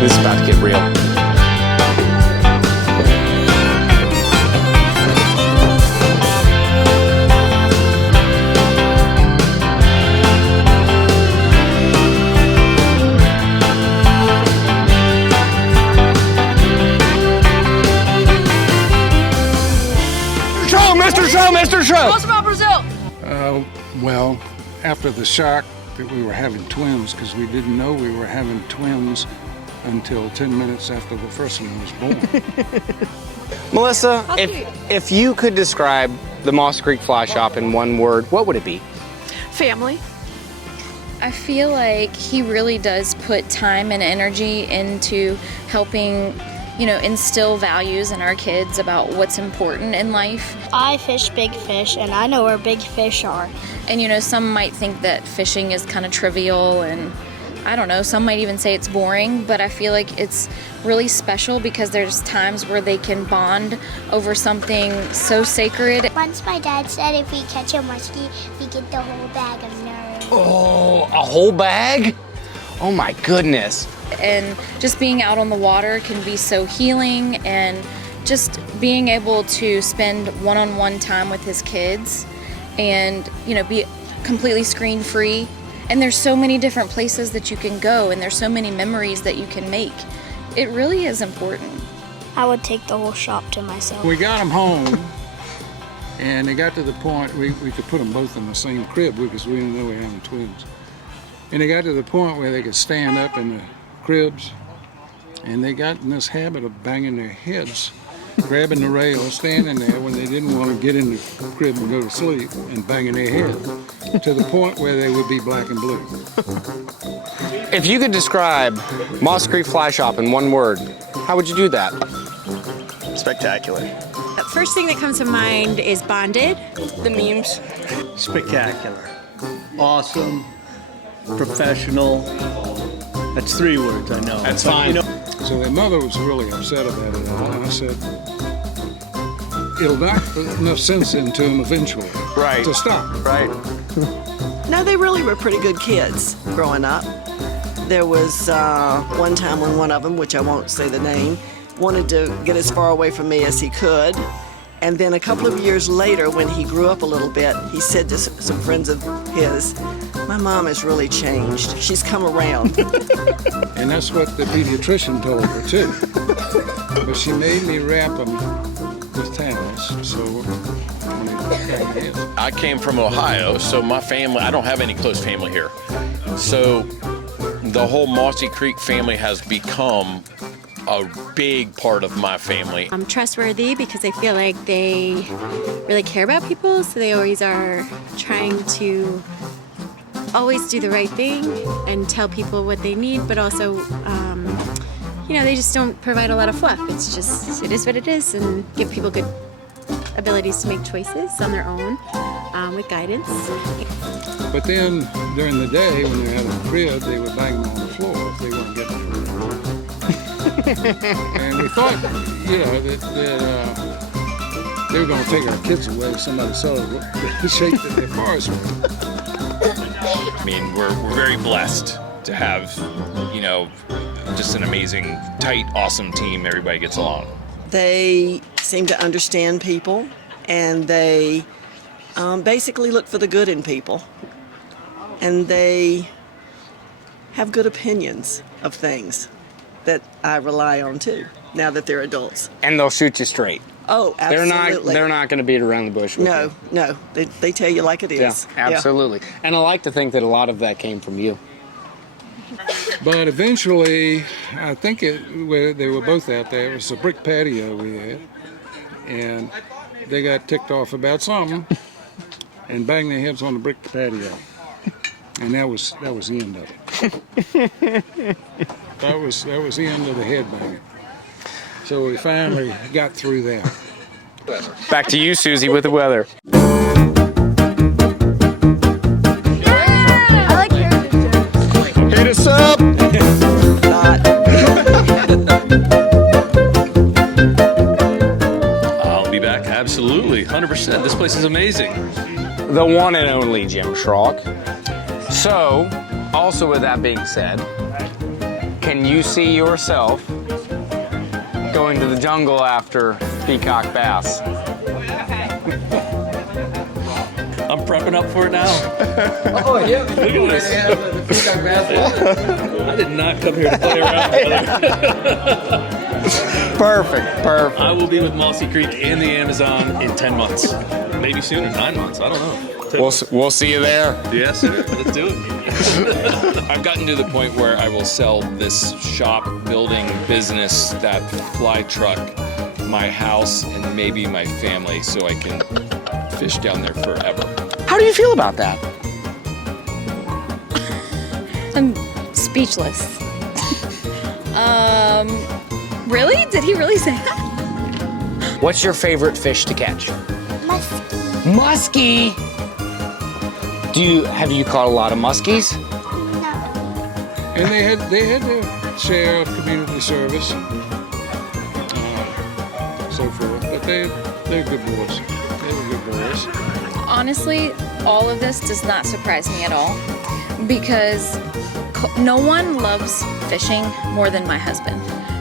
This is about to get real. Mr. Trow! Tell us about Brazil! Well, after the shock that we were having twins, because we didn't know we were having twins until 10 minutes after the first one was born. Melissa, if you could describe the Moss Creek Fly Shop in one word, what would it be? Family. I feel like he really does put time and energy into helping, you know, instill values in our kids about what's important in life. I fish big fish, and I know where big fish are. And, you know, some might think that fishing is kind of trivial, and I don't know, some might even say it's boring, but I feel like it's really special because there's times where they can bond over something so sacred. Once my dad said if we catch a muskie, we get the whole bag of nerds. Oh, a whole bag? Oh my goodness. And just being out on the water can be so healing, and just being able to spend one-on-one time with his kids and, you know, be completely screen-free. And there's so many different places that you can go, and there's so many memories that you can make. It really is important. I would take the whole shop to myself. We got them home, and it got to the point we could put them both in the same crib because we didn't know we were having twins. And it got to the point where they could stand up in the cribs, and they got in this habit of banging their heads, grabbing the rail, standing there when they didn't want to get in the crib and go to sleep, and banging their head to the point where they would be black and blue. If you could describe Moss Creek Fly Shop in one word, how would you do that? Spectacular. The first thing that comes to mind is bonded. The memes. Spectacular. Awesome. Professional. That's 3 words, I know. That's fine. You know, So their mother was really upset about it all, and I said, it'll knock enough sense into them eventually to stop. Right. No, they really were pretty good kids growing up. There was one time when one of them, which I won't say the name, wanted to get as far away from me as he could. And then a couple of years later, when he grew up a little bit, he said to some friends of his, "My mom has really changed. She's come around." And that's what the pediatrician told her too. But she made me wrap them with towels, so when they got in. I came from Ohio, so my family, I don't have any close family here. So the whole Mossy Creek family has become a big part of my family. I'm trustworthy because I feel like they really care about people, so they always are trying to always do the right thing and tell people what they need, but also, you know, they just don't provide a lot of fluff. It's just, it is what it is, and give people good abilities to make choices on their own with guidance. But then during the day, when they were out of the crib, they would bang them on the floor if they weren't getting it. And we thought, you know, that they were going to take our kids away. Somebody saw the shape that their cars were. I mean, we're very blessed to have, you know, just an amazing, tight, awesome team. Everybody gets along. They seem to understand people, and they basically look for the good in people. And they have good opinions of things that I rely on too, now that they're adults. And they'll shoot you straight. Oh, absolutely. They're not going to beat around the bush with you. No. They tell you like it is. Yeah, absolutely. Yeah. And I like to think that a lot of that came from you. But eventually, I think where they were both out there, it was a brick patio we had, and they got ticked off about something and banged their heads on the brick patio. And that was the end of it. That was the end of the head banging. So we finally got through that. Back to you, Susie, with the weather. I like your Hit us up! I'll be back, absolutely, 100%. This place is amazing. The one and only Jim Schrock. So, also with that being said, Can you see yourself going to the jungle after peacock bass? I'm prepping up for it now. Oh, yeah. Look at this. I did not come here to play around together. Perfect, perfect. I will be with Mossy Creek in the Amazon in 10 months. Maybe sooner, 9 months, I don't know. We'll see you there. Yes, sir. Let's do it. I've gotten to the point where I will sell this shop building business, that fly truck, my house, and maybe my family so I can fish down there forever. How do you feel about that? I'm speechless. Really? Did he really say that? What's your favorite fish to catch? Musky. Muskie. Have you caught a lot of muskies? No. And they had their share of community service, so forth. But they're good boys. They were good boys. Honestly, all of this does not surprise me at all because no one loves fishing more than my husband.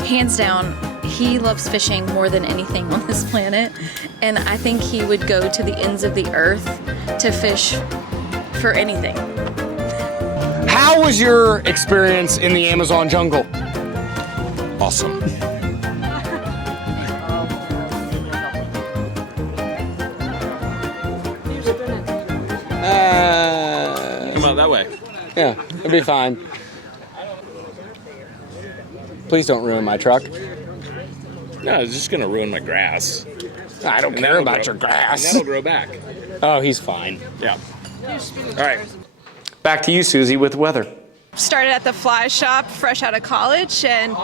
Hands down, he loves fishing more than anything on this planet, and I think he would go to the ends of the earth to fish for anything. How was your experience in the Amazon jungle? Awesome. Come out that way. Yeah, it'll be fine. Please don't ruin my truck. No, it's just going to ruin my grass. I don't care about your And grass. that'll grow back. Oh, he's fine. Yeah. All right. Back to you, Susie, with weather. Started at the fly shop fresh out of college, and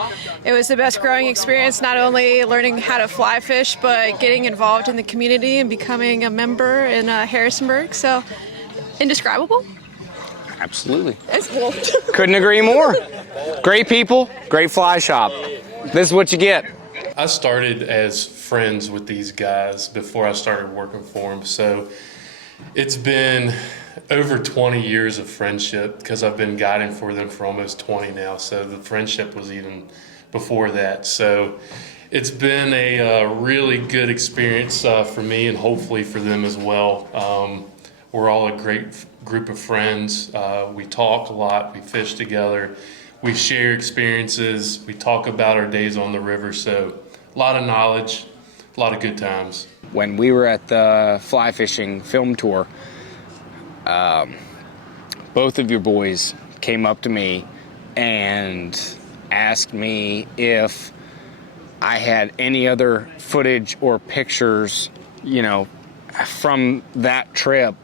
it was the best growing experience, not only learning how to fly fish, but getting involved in the community and becoming a member in Harrisonburg. So, indescribable. Absolutely. It's cool. Couldn't agree more. Great people, great fly shop. This is what you get. I started as friends with these guys before I started working for them. So it's been over 20 years of friendship because I've been guiding for them for almost 20 now. So the friendship was even before that. So it's been a really good experience for me and hopefully for them as well. We're all a great group of friends. We talk a lot, we fish together, we share experiences, we talk about our days on the river. So a lot of knowledge, a lot of good times. When we were at the fly fishing film tour, both of your boys came up to me and asked me if I had any other footage or pictures, from that trip,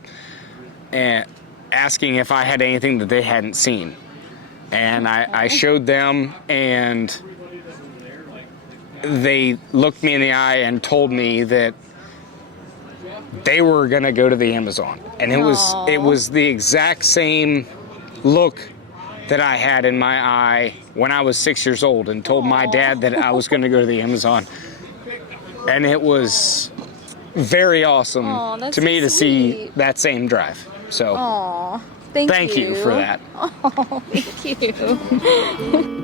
and asking if I had anything that they hadn't seen. And I showed them, and they looked me in the eye and told me that they were gonna go to the Amazon. And it was the exact same look that I had in my eye when I was 6 years old and told my dad that I was gonna go to the Amazon. And it was very awesome to me to see that same drive. So Aw, thank you for that. Oh, thank you.